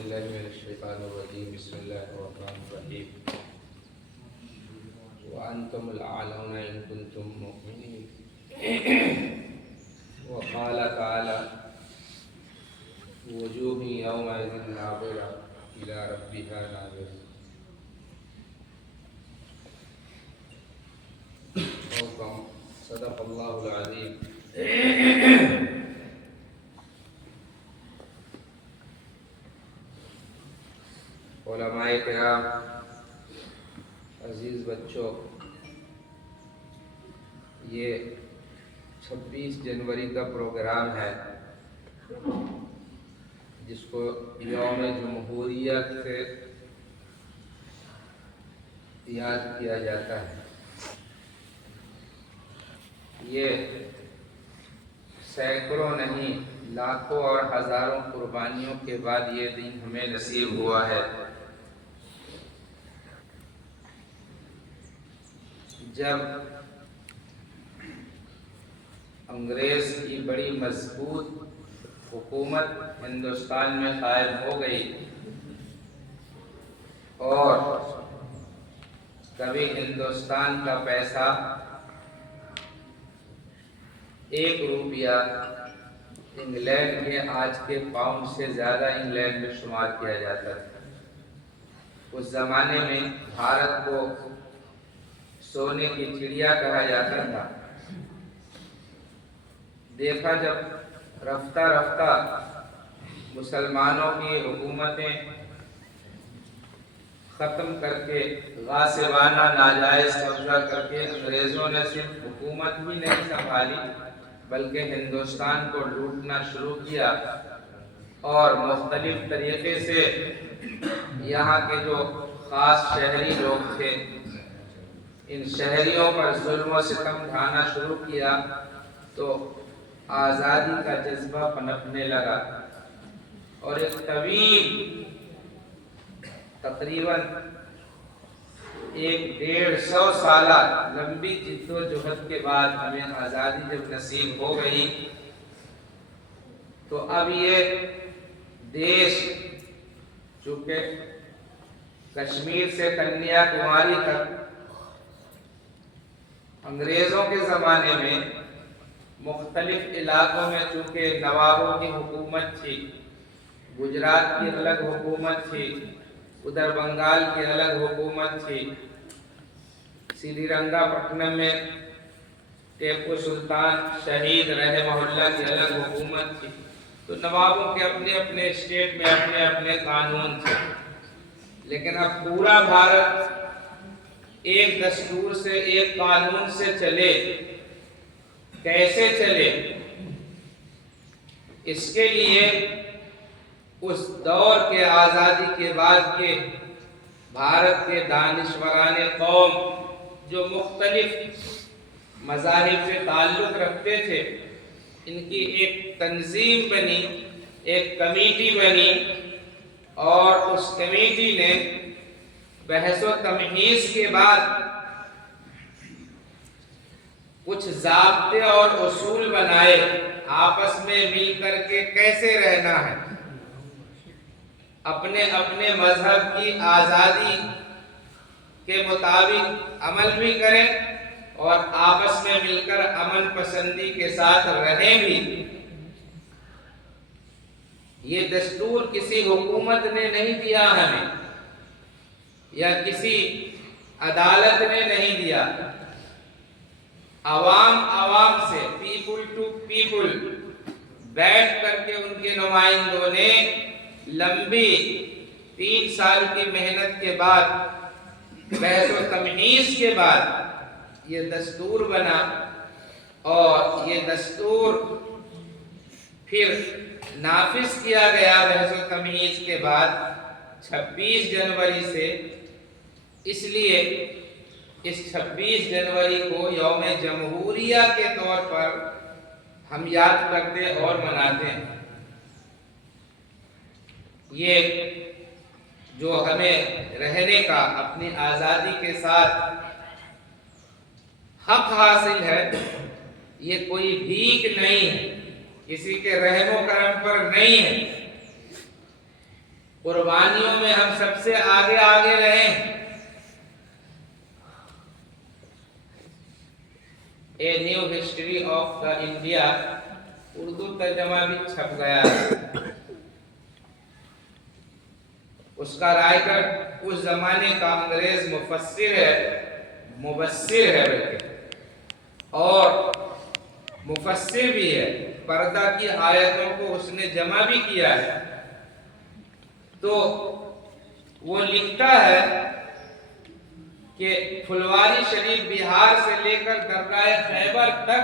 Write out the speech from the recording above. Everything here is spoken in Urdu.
بالله من الشيطان الرجيم بسم الله الرحمن الرحيم وأنتم الأعلون إن كنتم مؤمنين وقال تعالى وجوه يومئذ ناظرة إلى ربها ناظرة صدق الله العظيم. علماء کرام، عزیز بچوں، یہ 26 جنوری کا پروگرام ہے جس کو یوم جمہوریت سے یاد کیا جاتا ہے۔ یہ سینکڑوں نہیں لاکھوں اور ہزاروں قربانیوں کے بعد یہ دن ہمیں نصیب ہوا ہے۔ جب انگریز کی بڑی مضبوط حکومت ہندوستان میں قائم ہو گئی اور کبھی ہندوستان کا پیسہ 1 روپیہ انگلینڈ کے آج کے پاؤنڈ سے زیادہ انگلینڈ میں شمار کیا جاتا تھا۔ اس زمانے میں بھارت کو سونے کی چڑیا کہا جاتا تھا۔ دیکھا جب رفتہ رفتہ مسلمانوں کی حکومتیں ختم کر کے غاصبانہ ناجائز قبضہ کر کے انگریزوں نے صرف حکومت بھی نہیں سنبھالی بلکہ ہندوستان کو لوٹنا شروع کیا اور مختلف طریقے سے یہاں کے جو خاص شہری لوگ تھے ان شہریوں پر ظلم و ستم ڈھانا شروع کیا تو آزادی کا جذبہ پنپنے لگا اور ایک طویل تقریباً 150 سالہ لمبی جد و جہد کے بعد ہمیں آزادی جب نصیب ہو گئی تو اب یہ دیش چونکہ کشمیر سے کنیا کماری تک انگریزوں کے زمانے میں مختلف علاقوں میں چونکہ نوابوں کی حکومت تھی، گجرات کی الگ حکومت تھی، ادھر بنگال کی الگ حکومت تھی، سری رنگا پٹنم میں ٹیپو سلطان شہید رحمہ اللہ کی الگ حکومت تھی، تو نوابوں کے اپنے اپنے اسٹیٹ میں اپنے اپنے قانون تھے۔ لیکن اب پورا بھارت ایک دستور سے ایک قانون سے چلے، کیسے چلے؟ اس کے لیے اس دور کے آزادی کے بعد کے بھارت کے دانشوران قوم جو مختلف مذاہب سے تعلق رکھتے تھے ان کی ایک تنظیم بنی، ایک کمیٹی بنی اور اس کمیٹی نے بحث و تمہیز کے بعد کچھ ضابطے اور اصول بنائے آپس میں مل کر کے کیسے رہنا ہے، اپنے اپنے مذہب کی آزادی کے مطابق عمل بھی کریں اور آپس میں مل کر امن پسندی کے ساتھ رہیں بھی۔ یہ دستور کسی حکومت نے نہیں دیا ہمیں یا کسی عدالت نے نہیں دیا، عوام سے، پیپل ٹو پیپل بیٹھ کر کے ان کے نمائندوں نے لمبی 3 سال کی محنت کے بعد بحث و تمہیز کے بعد یہ دستور بنا اور یہ دستور پھر نافذ کیا گیا بحث و تمہیز کے بعد 26 جنوری سے۔ اس لیے اس 26 جنوری کو یوم جمہوریہ کے طور پر ہم یاد کرتے اور مناتے ہیں۔ یہ جو ہمیں رہنے کا اپنی آزادی کے ساتھ حق حاصل ہے یہ کوئی بھیک نہیں ہے، کسی کے رحم و کرم پر نہیں ہے، قربانیوں میں ہم سب سے آگے آگے رہیں. A new history of the India Urdu ترجمہ بھی چھپ گیا ہے. اس کا رائٹر اس زمانے کا انگریز مفسر ہے, مبصر ہے بلکہ, اور مفسر بھی ہے. پردہ کی آیتوں کو اس نے جمع بھی کیا ہے. تو وہ لکھتا ہے کہ پھلواری شریف بہار سے لے کر درگاہ خیبر تک